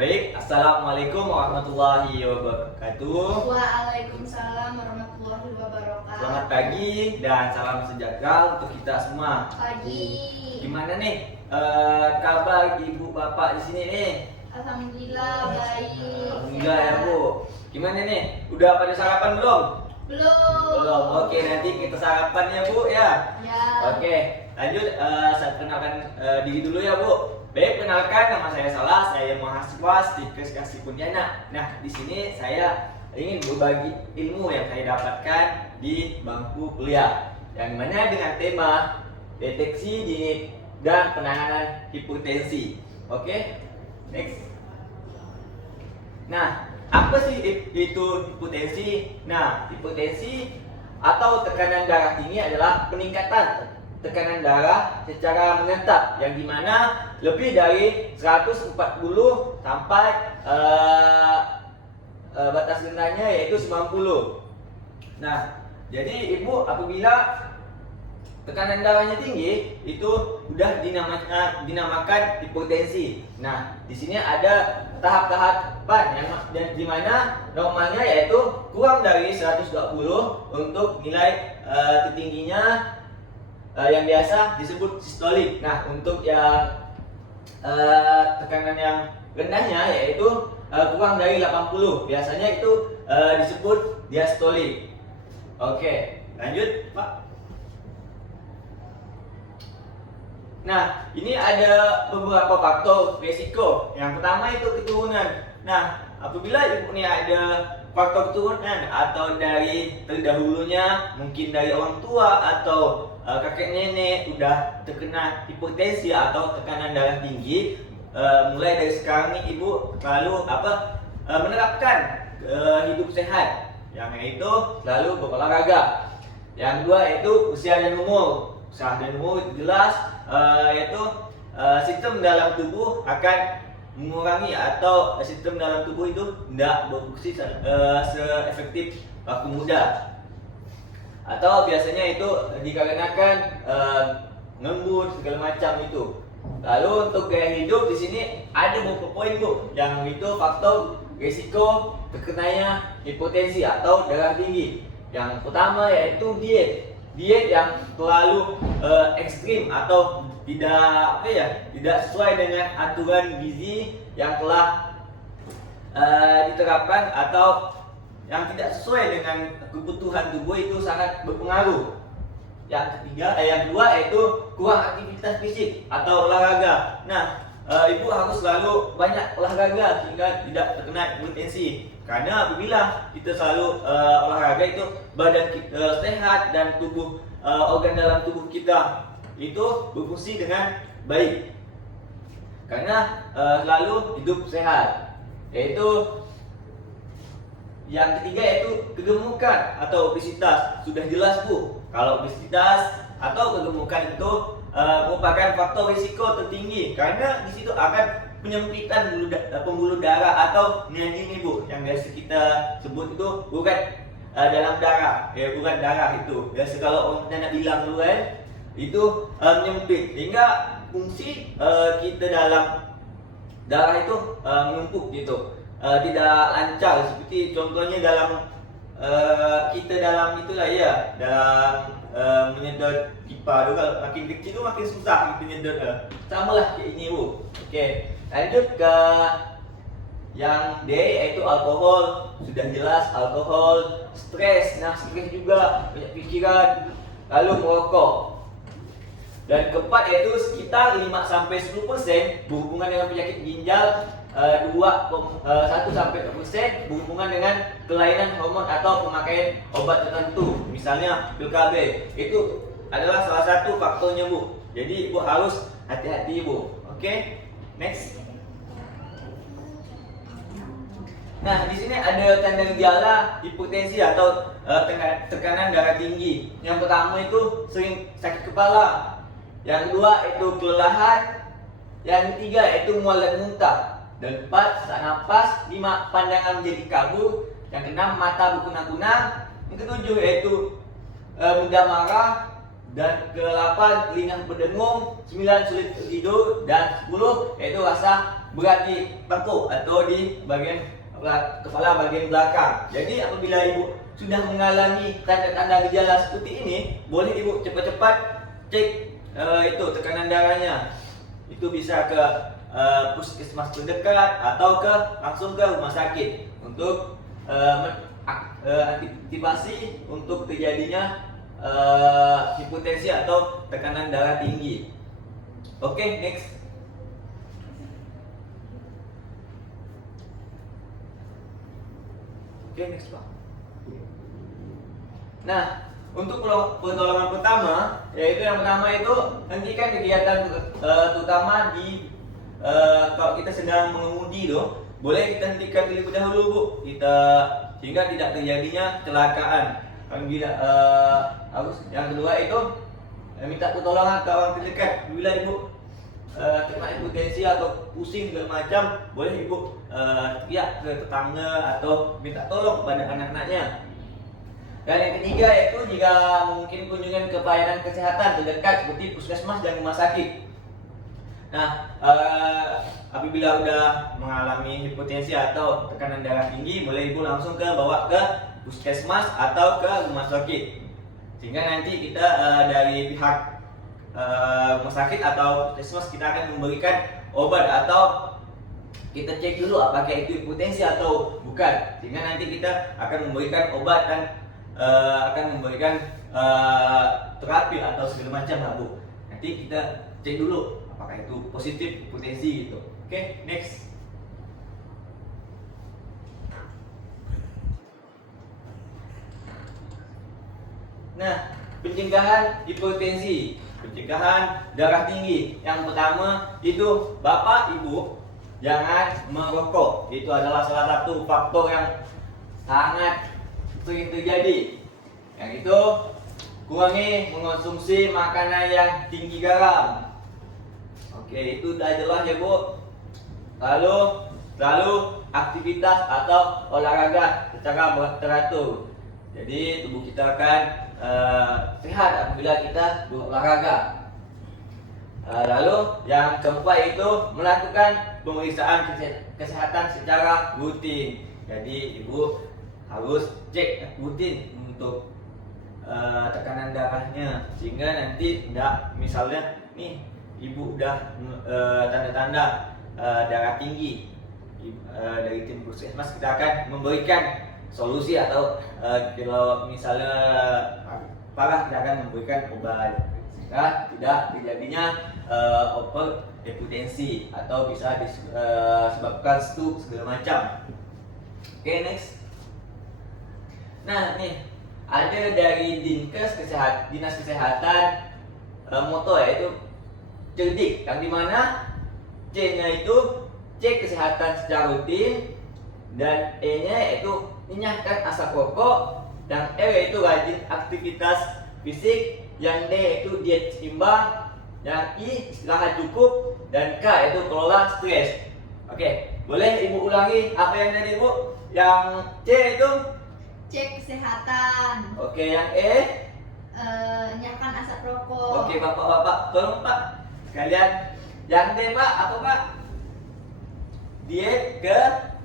Baik, Assalamualaikum warahmatullahi wabarakatuh. Waalaikumsalam warahmatullahi wabarakatuh. Selamat pagi dan salam sejahtera untuk kita semua. Pagi. Gimana nih kabar ibu bapak di sini nih? Alhamdulillah baik. Alhamdulillah ya Bu. Gimana nih? Udah pada sarapan belum? Belum. Oke, nanti kita sarapan ya Bu ya. Ya. Oke, lanjut. Saya kenalkan diri dulu ya Bu. Baik, kenalkan nama saya Salah. Saya mahasiswa Stikes Kasih Pontianak. Nah, di sini saya ingin berbagi ilmu yang saya dapatkan di bangku kuliah, yang mana dengan tema deteksi dini dan penanganan hipertensi. Oke, next. Nah, apa sih itu hipertensi? Nah, hipertensi atau tekanan darah tinggi adalah peningkatan tekanan darah secara menetap yang dimana lebih dari 140 sampai batas rendahnya yaitu 90. Nah, jadi ibu apabila tekanan darahnya tinggi itu udah dinamakan hipertensi. Nah, di sini ada tahap-tahapan yang dimana normalnya yaitu kurang dari 120 untuk nilai tertingginya yang biasa disebut sistolik. Nah, untuk yang tekanan yang rendahnya yaitu kurang dari 80, biasanya itu disebut diastolik. Oke, lanjut Pak. Nah, ini ada beberapa faktor risiko. Yang pertama itu keturunan. Nah, apabila ibu ini ada faktor keturunan atau dari terdahulunya, mungkin dari orang tua atau kakek nenek udah terkena hipertensi atau tekanan darah tinggi, mulai dari sekarang nih ibu selalu menerapkan hidup sehat, yang itu selalu berolahraga. Yang kedua itu usia dan umur. Usia dan umur itu jelas yaitu sistem dalam tubuh akan mengurangi atau sistem dalam tubuh itu tidak berfungsi seefektif waktu muda, atau biasanya itu dikarenakan ngembut segala macam itu. Lalu untuk gaya hidup di sini ada beberapa poin Bu, yang itu faktor risiko terkenanya hipertensi atau darah tinggi. Yang pertama yaitu diet yang terlalu ekstrim atau tidak sesuai dengan aturan gizi yang telah diterapkan atau yang tidak sesuai dengan kebutuhan tubuh itu sangat berpengaruh. Yang kedua yaitu kurang aktivitas fisik atau olahraga. Nah, ibu harus selalu banyak olahraga sehingga tidak terkena hipertensi. Karena apabila kita selalu olahraga itu badan kita sehat dan organ dalam tubuh kita itu berfungsi dengan baik. Karena selalu hidup sehat. Yaitu yang ketiga yaitu kegemukan atau obesitas. Sudah jelas Bu, kalau obesitas atau kegemukan itu merupakan faktor risiko tertinggi, karena di situ akan penyempitan pembuluh darah atau ini Bu, yang biasa kita sebut itu bukan dalam darah, bukan darah itu. Biasa kalau orang nak bilang dulu itu menyempit hingga fungsi kita dalam darah itu menumpuk gitu. Tidak lancar, seperti contohnya dalam kita dalam itulah ya, dalam menyedot pipa tu, kalau makin kecil tu makin susah kita menyedot. Sama lah kayak ini Bu. Oke, lanjut ke yang D yaitu alkohol. Sudah jelas alkohol, stres. Nah, stres juga banyak pikiran, lalu merokok. Dan keempat yaitu sekitar 5-10% berhubungan dengan penyakit ginjal, 1-2% berhubungan dengan kelainan hormon atau pemakaian obat tertentu, misalnya pil KB. Itu adalah salah satu faktornya Bu. Jadi ibu harus hati-hati Bu. Oke, next. Nah, di sini ada tanda gejala hipertensi atau tekanan darah tinggi. Yang pertama itu sering sakit kepala. Yang kedua itu kelelahan. Yang ketiga itu mual dan muntah. Dan 4, sesak napas. 5, pandangan menjadi kabur. Yang keenam, mata berkunang-kunang. Yang ketujuh yaitu mudah marah. Dan ke-8, telinga berdengung. 9, sulit tidur. Dan 10 yaitu rasa berat di tengkuk atau di bagian kepala bagian belakang. Jadi apabila ibu sudah mengalami tanda-tanda gejala seperti ini, boleh ibu cepat-cepat cek itu tekanan darahnya. Itu bisa ke puskesmas terdekat atau langsung ke rumah sakit untuk antisipasi untuk terjadinya hipertensi atau tekanan darah tinggi. Oke, next. Oke, next Pak. Nah, untuk pertolongan pertama, yaitu yang pertama itu hentikan kegiatan terutama di kalau kita sedang mengemudi loh, boleh kita hentikan terlebih dahulu Bu, kita sehingga tidak terjadinya kecelakaan. Harus yang kedua itu minta pertolongan ke orang terdekat. Bila ibu kena hipertensi atau pusing segala macam, boleh ibu teriak ke tetangga atau minta tolong kepada anak-anaknya. Dan yang ketiga yaitu jika mungkin kunjungan ke pelayanan kesehatan terdekat seperti puskesmas dan rumah sakit. Nah, apabila udah mengalami hipertensi atau tekanan darah tinggi, boleh ibu langsung bawa ke puskesmas atau ke rumah sakit. Sehingga nanti kita dari pihak rumah sakit atau puskesmas kita akan memberikan obat atau kita cek dulu apakah itu hipertensi atau bukan. Sehingga nanti kita akan memberikan obat dan akan memberikan terapi atau segala macam lah Bu. Nanti kita cek dulu apakah itu positif hipertensi gitu. Oke, next. Nah, pencegahan hipertensi, pencegahan darah tinggi. Yang pertama itu Bapak Ibu jangan merokok. Itu adalah salah satu faktor yang sangat sering terjadi. Yang itu kurangi mengonsumsi makanan yang tinggi garam. Oke, itu udah jelas ya Bu. Lalu aktivitas atau olahraga secara teratur. Jadi tubuh kita akan sehat apabila kita berolahraga. Lalu yang keempat itu melakukan pemeriksaan kesehatan secara rutin. Jadi ibu harus cek rutin untuk tekanan darahnya, sehingga nanti tidak misalnya nih ibu udah tanda-tanda darah tinggi, dari tim puskesmas kita akan memberikan solusi atau kalau misalnya parah kita akan memberikan obat sehingga tidak terjadinya over hipertensi atau bisa disebabkan stroke segala macam. Oke, next. Nah, nih ada dari Dinas Kesehatan moto yaitu cerdik, yang dimana C-nya itu cek kesehatan secara rutin, dan E-nya yaitu enyahkan asap rokok, dan R yaitu rajin aktivitas fisik, yang D yaitu diet seimbang, yang I istirahat cukup, dan K yaitu kelola stres. Oke, boleh ibu ulangi apa yang tadi ibu? Yang C itu Cek kesehatan. oke, yang E Nyalakan asap rokok. oke, bapak-bapak tolong Pak sekalian. Yang D Pak apa Pak? Diet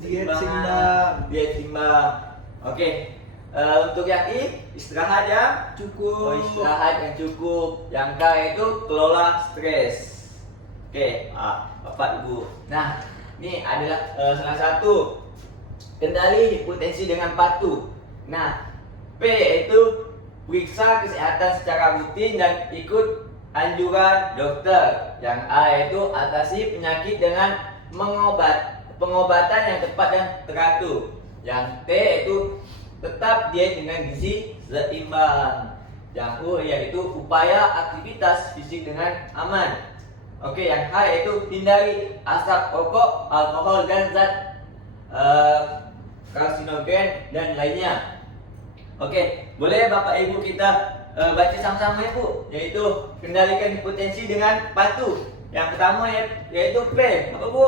seimbang. Diet seimbang. Oke. Untuk yang I istirahat yang Cukup. istirahat yang cukup. Yang K itu kelola stres. Oke, Bapak Ibu. Nah, ini adalah salah satu kendali hipertensi dengan patuh. Nah, P yaitu periksa kesehatan secara rutin dan ikut anjuran dokter. Yang A yaitu atasi penyakit dengan pengobatan yang tepat dan teratur. Yang T yaitu tetap diet dengan gizi seimbang. Yang U yaitu upaya aktivitas fisik dengan aman. Oke, yang H yaitu hindari asap rokok, alkohol dan zat karsinogen dan lainnya. Oke, boleh Bapak Ibu kita baca sama-sama ya Bu, yaitu kendalikan hipertensi dengan patuh. Yang pertama yaitu P, apa Bu?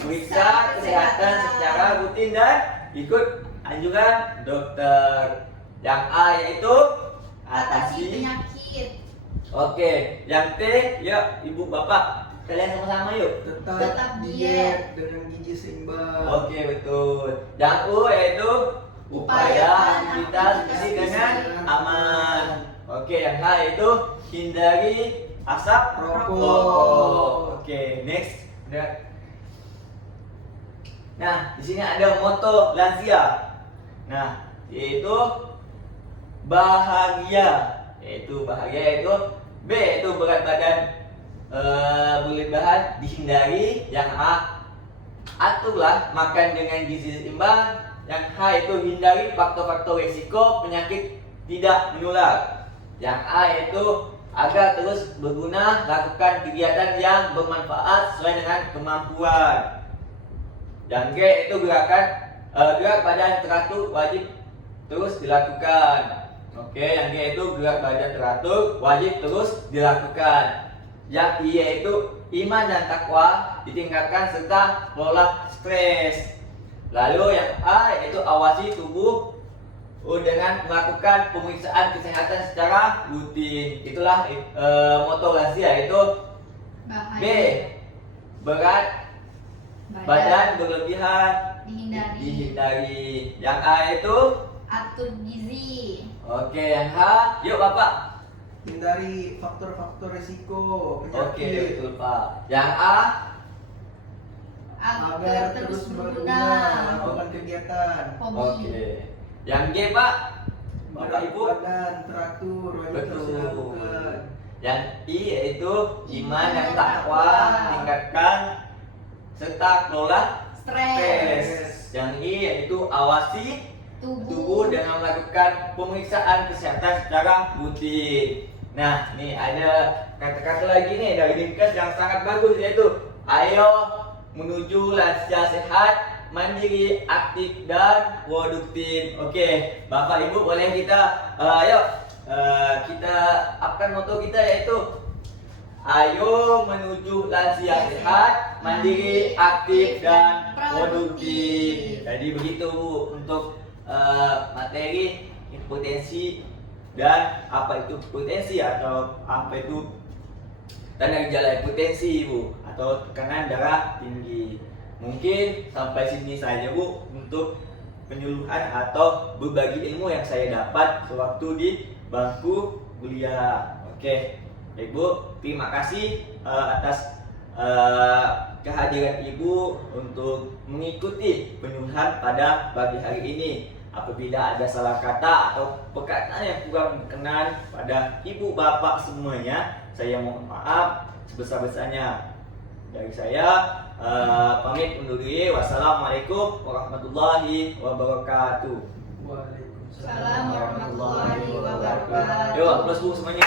Periksa kesehatan secara rutin dan ikut anjuran dokter. Yang A yaitu Atasi penyakit. Oke, yang T ya Ibu Bapak Kalian sama-sama yuk. Tetap diet dengan gizi seimbang. Oke, betul. Yang U yaitu upaya aktivitas fisik dengan aman. Oke, yang H yaitu hindari asap rokok. Oke, next. Nah, di sini ada moto lansia. Nah, yaitu bahagia. Yaitu B yaitu berat badan berlebihan dihindari. Yang A, aturlah makan dengan gizi seimbang. Yang H itu hindari faktor-faktor risiko penyakit tidak menular. Yang A itu agar terus berguna, lakukan kegiatan yang bermanfaat sesuai dengan kemampuan. Yang G itu gerak badan teratur wajib terus dilakukan. Oke, yang G itu gerak badan teratur wajib terus dilakukan. Yang I yaitu iman dan takwa ditingkatkan serta kelola stres. Lalu yang A yaitu awasi tubuh dengan melakukan pemeriksaan kesehatan secara rutin. Itulah moto lansia yaitu B, berat badan berlebihan dihindari. Yang A itu atur gizi. oke, yang H, yuk Bapak. Hindari faktor-faktor risiko Oke, penyakit. betul Pak. Yang A, Agar terus berguna. melakukan kegiatan. Hobi. oke. Yang G Pak, Bapak Berat Ibu. badan teratur wajib terus Betul. dilakukan. Yang I yaitu iman dan takwa tingkatkan serta kelola Stres. stres. Yang I yaitu awasi tubuh dengan melakukan pemeriksaan kesehatan secara rutin. Nah, nih ada kata-kata lagi nih dari Dinkes yang sangat bagus yaitu ayo menuju lansia sehat, mandiri, aktif dan produktif. Oke, Bapak Ibu boleh kita kita upkan moto kita yaitu ayo menuju lansia sehat, mandiri, aktif dan produktif. Jadi begitu Bu untuk materi impotensi dan apa itu potensi atau apa itu tanda gejala impotensi Bu atau tekanan darah tinggi. Mungkin sampai sini saja Bu untuk penyuluhan atau berbagi ilmu yang saya dapat sewaktu di bangku kuliah. Oke, Ibu, terima kasih atas kehadiran Ibu untuk mengikuti penyuluhan pada pagi hari ini. Apabila ada salah kata atau perkataan yang kurang berkenan pada Ibu Bapak semuanya, saya mohon maaf sebesar-besarnya. Dari saya pamit undur diri. Wassalamualaikum warahmatullahi wabarakatuh. Waalaikumsalam. Assalamualaikum warahmatullahi wabarakatuh. Yuk, plus Bu semuanya.